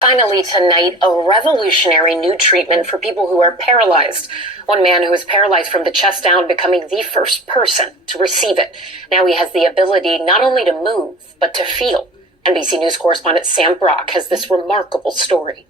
Finally tonight, a revolutionary new treatment for people who are paralyzed. One man who is paralyzed from the chest down becoming the first person to receive it. Now he has the ability not only to move, but to feel. NBC News correspondent Sam Brock has this remarkable story.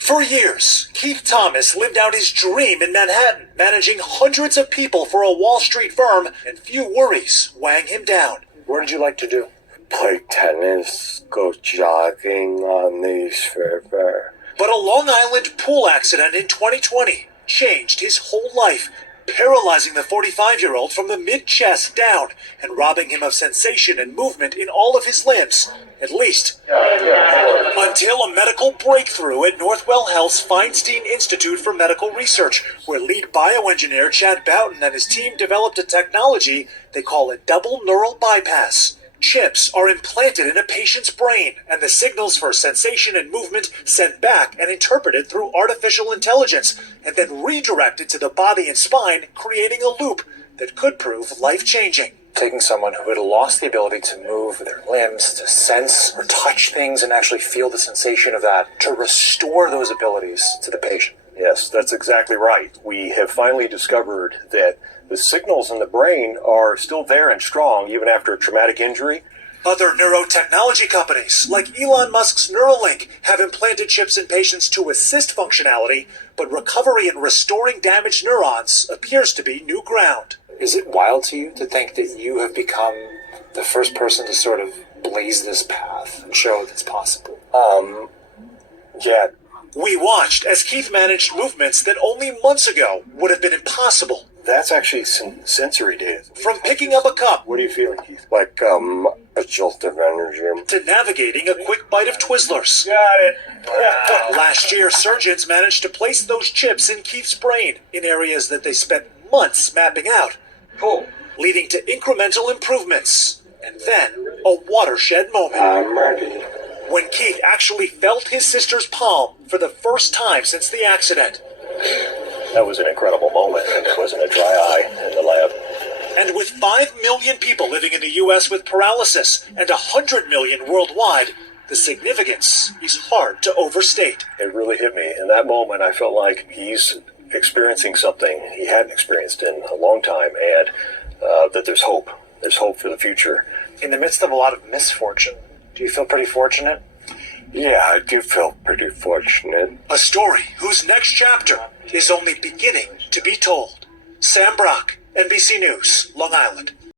For years, Keith Thomas lived out his dream in Manhattan, managing hundreds of people for a Wall Street firm, and few worries weighing him down. What did you like to do? Play tennis, go jogging on the river. But a Long Island pool accident in 2020 changed his whole life, paralyzing the 45-year-old from the mid-chest down and robbing him of sensation and movement in all of his limbs, at least. Until a medical breakthrough at Northwell Health's Feinstein Institute for Medical Research, where lead bioengineer Chad Boughton and his team developed a technology they call a double neural bypass. Chips are implanted in a patient's brain, and the signals for sensation and movement sent back and interpreted through artificial intelligence, and then redirected to the body and spine, creating a loop that could prove life-changing. Taking someone who had lost the ability to move their limbs, to sense or touch things and actually feel the sensation of that, to restore those abilities to the patient. Yes, that's exactly right. We have finally discovered that the signals in the brain are still there and strong even after a traumatic injury. Other neurotechnology companies, like Elon Musk's Neuralink, have implanted chips in patients to assist functionality, but recovery and restoring damaged neurons appears to be new ground. Is it wild to you to think that you have become the first person to sort of blaze this path and show that it's possible? Yeah. We watched as Keith managed movements that only months ago would have been impossible. That's actually sensory data. From picking up a cup, What are you feeling, Keith? Like, a jolt of energy. to navigating a quick bite of Twizzlers. Got it. Last year, surgeons managed to place those chips in Keith's brain in areas that they spent months mapping out. Cool. Leading to incremental improvements. And then, a watershed moment. I'm ready. When Keith actually felt his sister's palm for the first time since the accident. That was an incredible moment, and there wasn't a dry eye in the lab. And with 5 million people living in the U.S. with paralysis and 100 million worldwide, the significance is hard to overstate. It really hit me. In that moment, I felt like he's experiencing something he hadn't experienced in a long time, and that there's hope. There's hope for the future. In the midst of a lot of misfortune, do you feel pretty fortunate? Yeah, I do feel pretty fortunate. A story whose next chapter is only beginning to be told. Sam Brock, NBC News, Long Island.